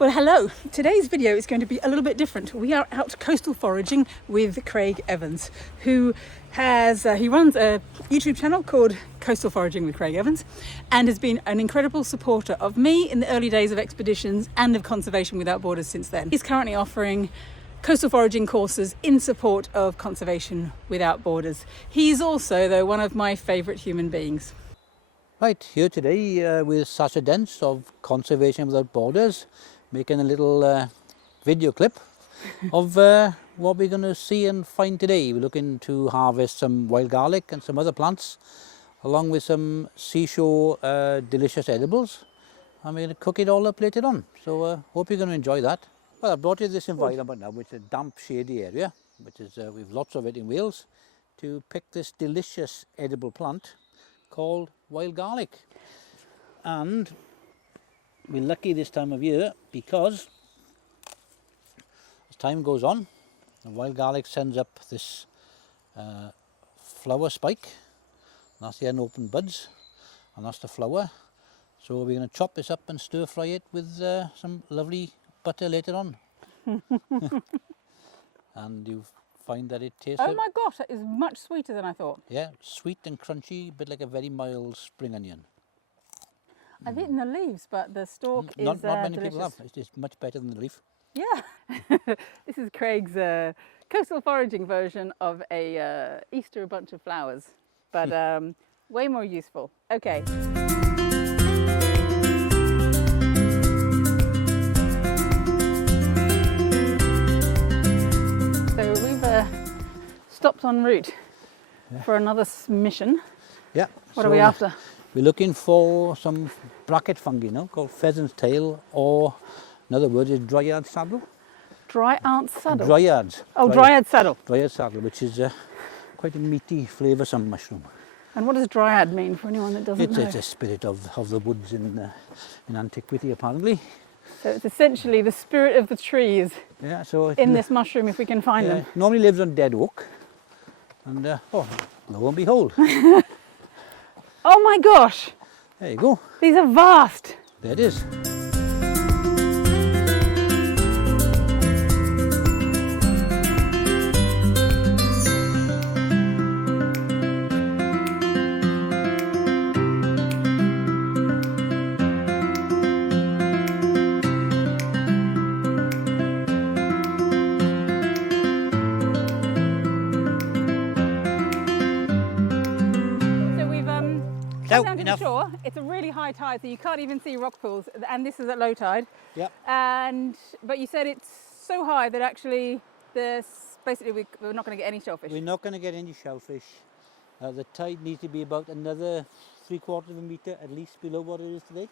Well, hello. Today's video is going to be a little bit different. We are out coastal foraging with Craig Evans, who has he runs a YouTube channel called Coastal Foraging with Craig Evans, and has been an incredible supporter of me in the early days of expeditions and of Conservation Without Borders since then. He's currently offering coastal foraging courses in support of Conservation Without Borders. He's also, though, one of my favourite human beings. Right, here today with Sacha Dench of Conservation Without Borders, making a little video clip of what we're going to see and find today. We're looking to harvest some wild garlic and some other plants, along with some seashore delicious edibles. I'm going to cook it all up later on, so hope you're going to enjoy that. Well, I brought you this environment now, which is a damp, shady area, which is we've lots of it in Wales, to pick this delicious edible plant called wild garlic. And we're lucky this time of year because as time goes on, the wild garlic sends up this flower spike. And that's the unopened buds, and that's the flower. So we're going to chop this up and stir fry it with some lovely butter later on. And you find that it tastes... Oh my gosh, that is much sweeter than I thought. Yeah, sweet and crunchy, a bit like a very mild spring onion. I've eaten the leaves, but the stalk is not many delicious. people have. It's much better than the leaf. Yeah. This is Craig's coastal foraging version of a Easter bunch of flowers, but way more useful. Okay. So we've stopped en route for another mission. Yeah. What are we after? We're looking for some bracket fungi now, called pheasant's tail, or another word is dryad saddle. Dryad saddle? Dryads. Oh, dryad saddle. Dryad saddle, which is quite a meaty, flavoursome mushroom. And what does dryad mean for anyone that doesn't know? It's a spirit of the woods in antiquity, apparently. So it's essentially the spirit of the trees in this mushroom, if we can find them. Normally lives on dead oak. And lo and behold. Oh my gosh! There you go. These are vast. There it is. Down to the shore. It's a really high tide, so you can't even see rock pools, and this is at low tide. Yep. But you said it's so high that actually basically we're not going to get any shellfish. We're not going to get any shellfish. The tide needs to be about another 3/4 of a metre at least below what it is today.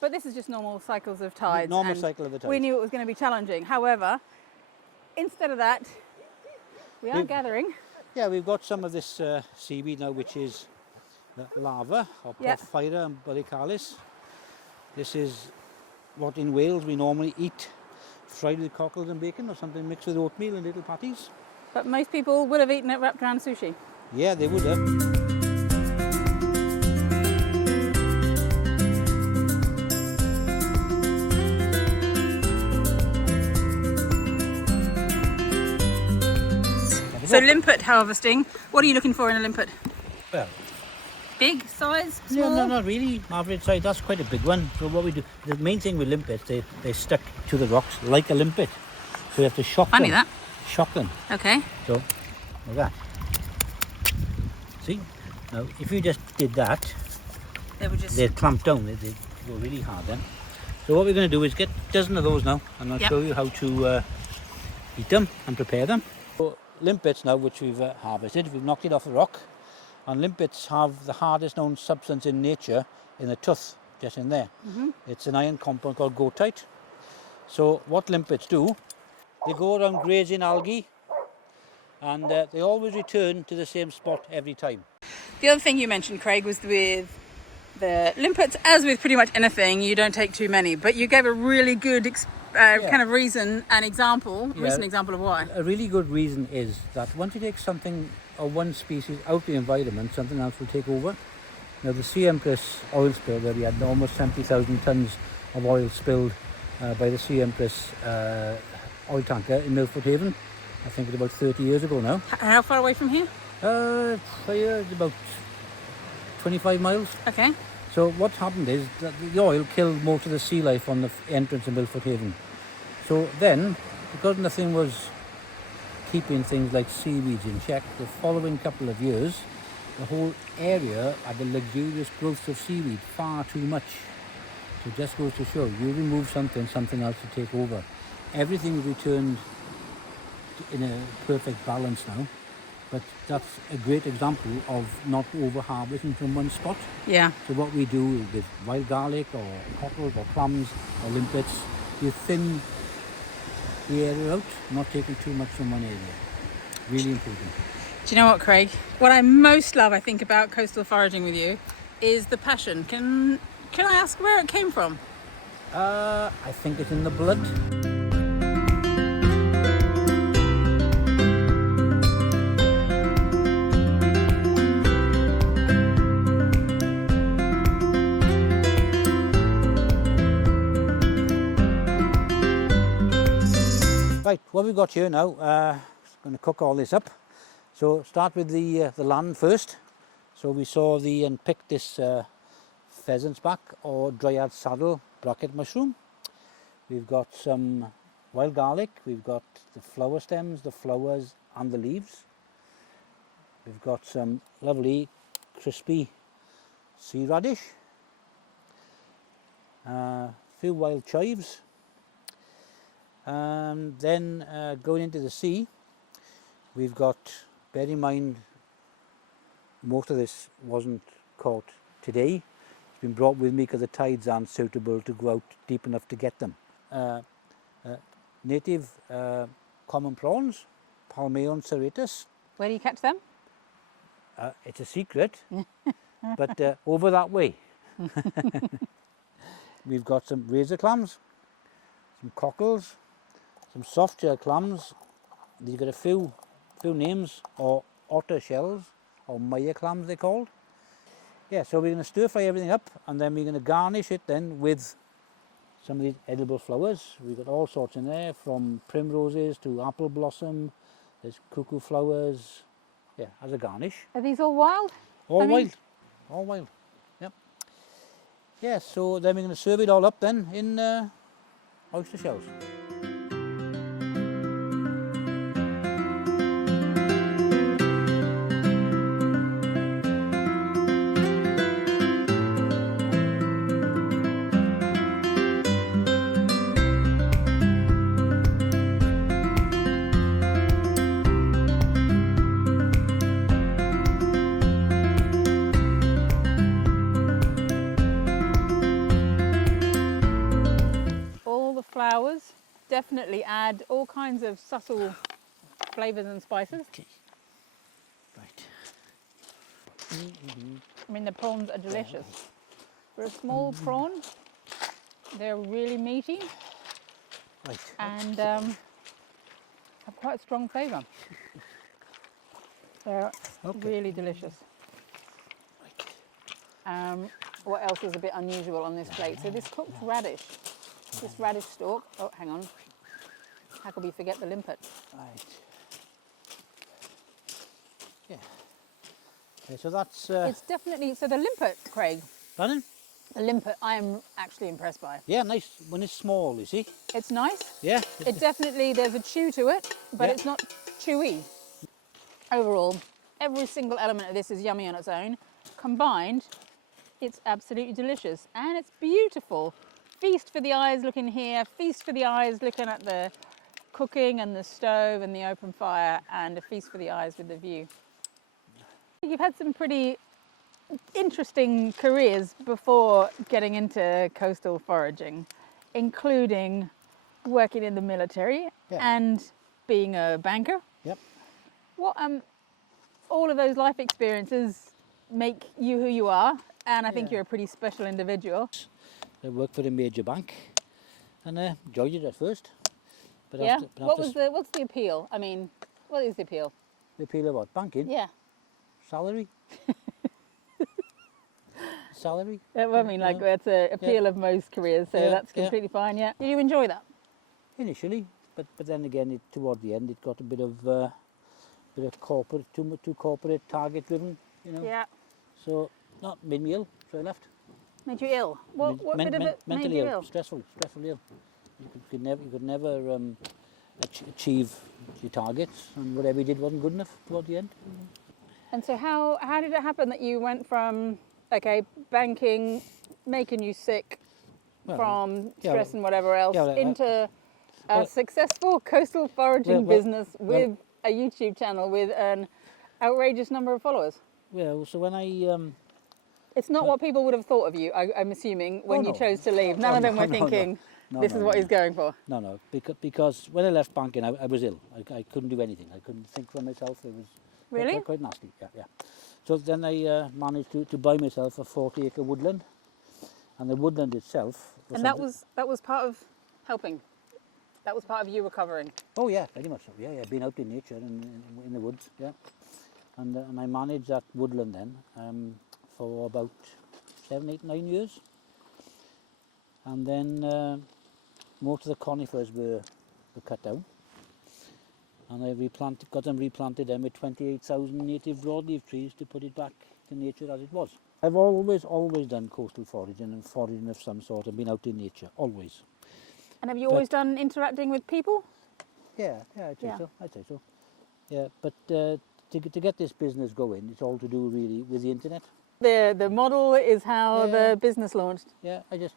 But this is just normal cycles of tides. Normal cycle of the tide. We knew it was going to be challenging. However, instead of that, we are gathering. Yeah, we've got some of this seaweed now, which is the lava, or porphyra and bullicalis. This is what in Wales we normally eat, fried with cockles and bacon, or something mixed with oatmeal and little patties. But most people would have eaten it wrapped around sushi. Yeah, they would have. So limpet harvesting, what are you looking for in a limpet? Well, big size? Small? No, not really. Average size. That's quite a big one. So what we do, the main thing with limpets, they stuck to the rocks like a limpet. So you have to shock them. Funny that. Shock them. Okay. So, like that. See? Now, if you just did that, they'd clamp down. They'd go really hard then. So what we're going to do is get a dozen of those now, and I'll show you how to eat them and prepare them. So, limpets now, which we've harvested, we've knocked it off the rock. And limpets have the hardest known substance in nature in the tooth, just in there. Mm-hmm. It's an iron compound called goethite. So what limpets do, they go around grazing algae, and they always return to the same spot every time. The other thing you mentioned, Craig, was with the limpets, as with pretty much anything, you don't take too many, but you gave a really good kind of reason and example, recent example of why. A really good reason is that once you take something or one species out of the environment, something else will take over. Now the Sea Empress oil spill, where we had almost 70,000 tonnes of oil spilled by the Sea Empress oil tanker in Milford Haven. I think it's about 30 years ago now. How far away from here? It's about 25 miles. Okay. So what's happened is that the oil killed most of the sea life on the entrance of Milford Haven. So then, because nothing was keeping things like seaweeds in check, the following couple of years, the whole area had a luxurious growth of seaweed, far too much. So it just goes to show, you remove something, something else to take over. Everything returned in a perfect balance now, but that's a great example of not over-harvesting from one spot. Yeah. So what we do with wild garlic or cockles or clams or limpets, you thin the area out, not taking too much from one area. Really important. Do you know what, Craig? What I most love, I think, about coastal foraging with you is the passion. Can I ask where it came from? I think it's in the blood. Right, what we've got here now, going to cook all this up. So start with the land first. So we saw and picked this pheasant's back or dryad saddle bracket mushroom. We've got some wild garlic. We've got the flower stems, the flowers and the leaves. We've got some lovely crispy sea radish. A few wild chives. Then going into the sea, we've got, bear in mind, most of this wasn't caught today. It's been brought with me because the tides aren't suitable to go out deep enough to get them. Native common prawns, Palmeon serratus. Where do you catch them? It's a secret, but over that way. We've got some razor clams, some cockles, some soft shell clams. They've got a few names, or otter shells, or Maya clams they're called. Yeah, so we're going to stir fry everything up, and then we're going to garnish it then with some of these edible flowers. We've got all sorts in there, from primroses to apple blossom. There's cuckoo flowers. Yeah, as a garnish. Are these all wild? All wild. Yep. Yeah, so then we're going to serve it all up then in oyster shells. Flowers definitely add all kinds of subtle flavours and spices. Okay. Right. I mean, the prawns are delicious. For a small prawn, they're really meaty. Right. And have quite a strong flavour. They're really delicious. What else is a bit unusual on this plate? So this cooked radish. This radish stalk. Oh, hang on. How could we forget the limpet? Right. Yeah. Okay, so that's. It's definitely so the limpet, Craig. Pardon? The limpet, I am actually impressed by. Yeah, nice when it's small. You see. It's nice. Yeah. It definitely there's a chew to it, but it's not chewy. Overall, every single element of this is yummy on its own. Combined, it's absolutely delicious and it's beautiful. Feast for the eyes looking here, feast for the eyes looking at the cooking and the stove and the open fire, and a feast for the eyes with the view. You've had some pretty interesting careers before getting into coastal foraging, including working in the military and being a banker. Yep. What all of those life experiences make you who you are, and I think you're a pretty special individual. I worked for a major bank and enjoyed it at first. But yeah. What's the appeal? I mean, what is the appeal? The appeal of what? Banking? Yeah. Salary? salary. I mean, like that's a appeal of most careers, so that's completely fine. Yeah. Did you enjoy that? Initially, but then again, toward the end, it got a bit of corporate, too corporate, target driven. You know. Yeah. So not made me ill, so I left. Made you ill? What bit of it made mentally you ill? ill? Stressful ill. You could never achieve your targets, and whatever you did wasn't good enough toward the end. And so how did it happen that you went from, okay, banking, making you sick from stress and whatever else, into a successful coastal foraging business with a YouTube channel with an outrageous number of followers? Well, so when I... it's not what people would have thought of you, I'm assuming, when you chose to leave. None of them were thinking, this is what he's going for. No, because when I left banking, I was ill. I couldn't do anything. I couldn't think for myself. It was really quite nasty. Yeah. So then I managed to buy myself a 40-acre woodland, and the woodland itself. And that was part of helping. That was part of you recovering. Oh yeah, very much so. Yeah. Being out in nature and in the woods. Yeah, and I managed that woodland then for about 7, 8, 9 years, and then most of the conifers were cut down. And I got them replanted then with 28,000 native broadleaf trees to put it back to nature as it was. I've always done coastal foraging and foraging of some sort and been out in nature, always. And have you always done interacting with people? Yeah, I'd say so. Yeah, but to get this business going, it's all to do really with the internet. The model is how the business launched. Yeah, I just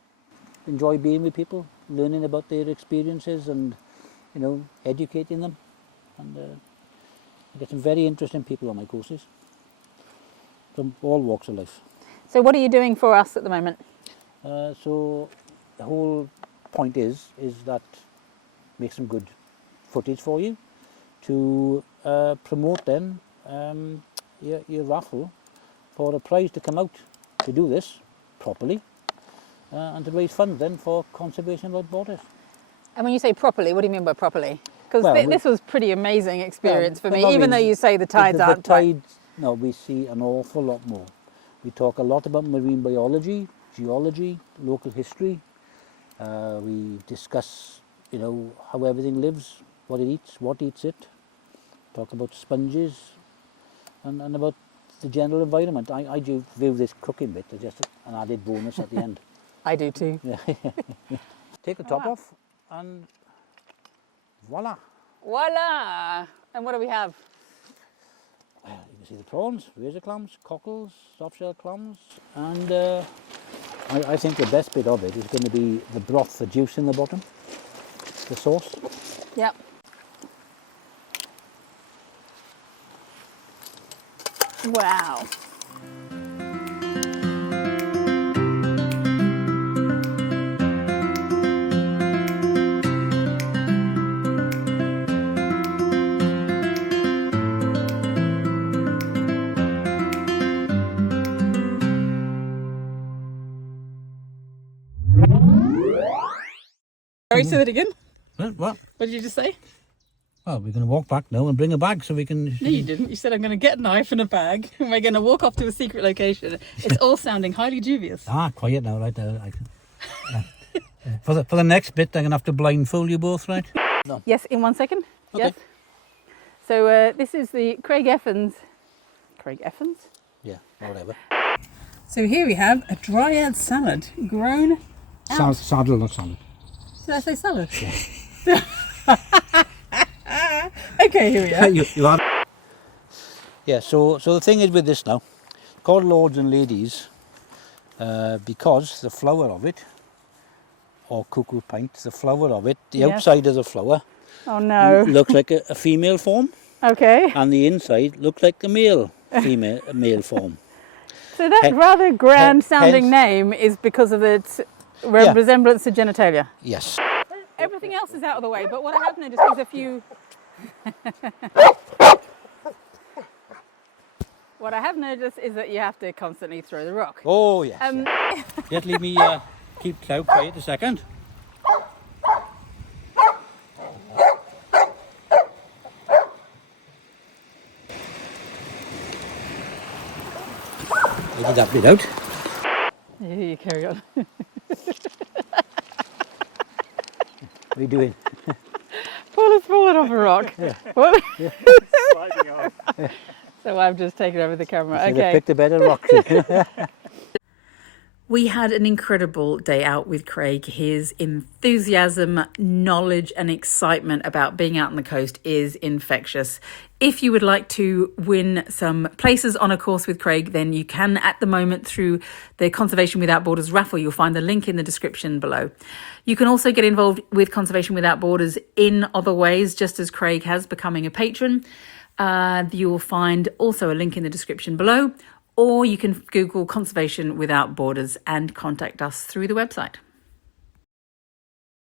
enjoy being with people, learning about their experiences and, you know, educating them. And I get some very interesting people on my courses from all walks of life. So what are you doing for us at the moment? So the whole point is that make some good footage for you to promote then your raffle for a prize to come out to do this properly and to raise funds then for conservation without borders. And when you say properly, what do you mean by properly? Because this was pretty amazing experience for me, even though you say the tides aren't. The tides, no, we see an awful lot more. We talk a lot about marine biology, geology, local history. We discuss, you know, how everything lives, what it eats, what eats it. Talk about sponges and about the general environment. I do view this cooking bit as just an added bonus at the end. I do too. Yeah. Take the top off and voila. Voila! And what do we have? Well, you can see the prawns, razor clams, cockles, soft shell clams, and I think the best bit of it is going to be the broth, the juice in the bottom, the sauce. Yep. Wow. Sorry, say that again. What? What did you just say? Well, we're going to walk back now and bring a bag so we can... No, you didn't. You said I'm going to get a knife and a bag and we're going to walk off to a secret location. It's all sounding highly dubious. Quiet now, right now. For the next bit, I'm going to have to blindfold you both, right? No. Yes, in 1 second. Okay. Yes. So this is the Craig Effens. Craig Effens? Yeah, whatever. So here we have a dryad salad grown out. Saddle, not salad. Did I say salad? Yeah. Okay, here we are. you are. Yeah, so the thing is with this now, called Lords and Ladies, because the flower of it, or cuckoo pint, the flower of it, the outside of the flower, looks like a female form. Okay. And the inside looks like a male form. So that rather grand sounding name is because of its resemblance to genitalia. Yes. Everything else is out of the way, but what I have noticed is a few... What I have noticed is that you have to constantly throw the rock. Oh, yes. Just leave me keep Cloud quiet a second. I did that bit out. You carry on. What are you doing? Paul has fallen off a rock. What? Sliding off. So I've just taken over the camera. Should have Okay. picked a better rock. We had an incredible day out with Craig. His enthusiasm, knowledge, and excitement about being out on the coast is infectious. If you would like to win some places on a course with Craig, then you can at the moment through the Conservation Without Borders raffle. You'll find the link in the description below. You can also get involved with Conservation Without Borders in other ways, just as Craig has, becoming a patron. You will find also a link in the description below, or you can Google Conservation Without Borders and contact us through the website.